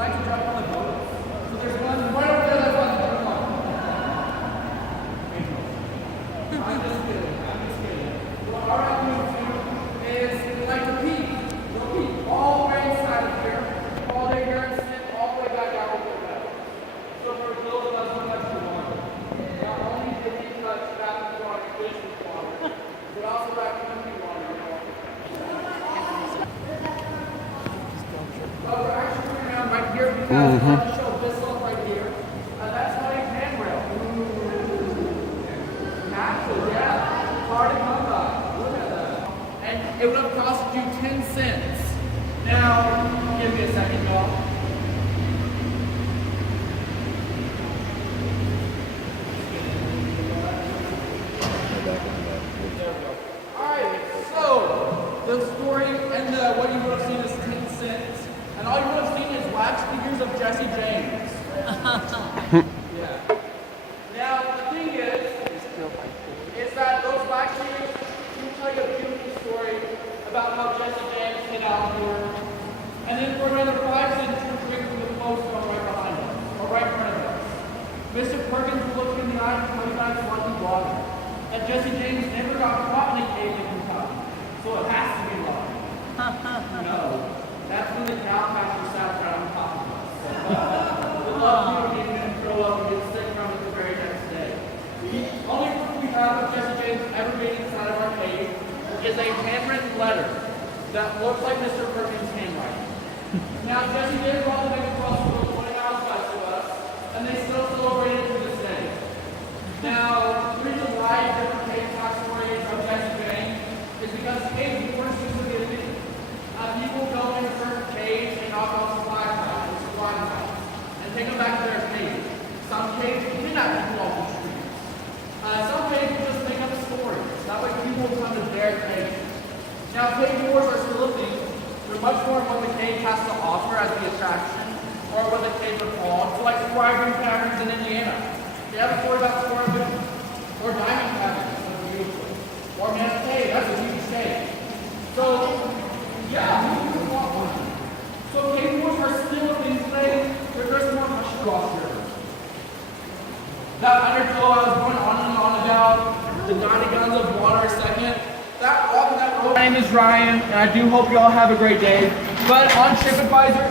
like to jump on the boat. So there's one right over there that's on the boat. I'm just kidding. What our activity is they like to peek. They'll peek all the way inside of here, all day here, and sit all the way back out with their belly. So for those of us who touch the water, not only did we touch back into our traditional water, but also back into the water. Well, we're actually going around right here because I want to show this one right here. That's my handrail. Natural, yeah. Hard to come by. Look at that. And it would have cost you 10 cents. Now, give me a second, y'all. Alright, so the story and what you would have seen is 10 cents. And all you would have seen is wax figures of Jesse James. Yeah. Now, the thing is that those wax figures do tell you a beautiful story about how Jesse James hid out here. And then for another 5 cents, you're drinking the postcard right behind us, or right in front of us. Mr. Perkins will look you in the eye and tell you guys lucky water. And Jesse James never got caught in a cave in Kentucky, so it has to be lying. No, that's when the cow pasture sat around on top of us. The love people didn't even grow up and get sick from it the very next day. The only proof we have of Jesse James ever being inside of our cave is a handwritten letter that looks like Mr. Perkins' handwriting. Now, Jesse James brought the big across the road 20 miles west of us, and they still celebrate it to this day. Now, the reason why different cave stories of Jesse James is because caves weren't super busy. People go into certain caves and knock off supply pipes, and take them back to their caves. Some caves kidnap people off the streets. Some caves just make up stories. That way people will come to their caves. Now, cave tours are still a thing. They're much more what the cave has to offer as the attraction, or what the caves are called. So like Squire Caverns in Indiana. They have a story about Squire Boone. Or Diamond Caverns, that's beautiful. Or Mammoth Cave, that's a huge cave. So, yeah, we can walk one. So cave tours are still a thing today, but there's more much across here. That underflow I was going on and on about, the 90 gallons of water a second, that walk that road. My name is Ryan, and I do hope you all have a great day. But on TripAdvisor,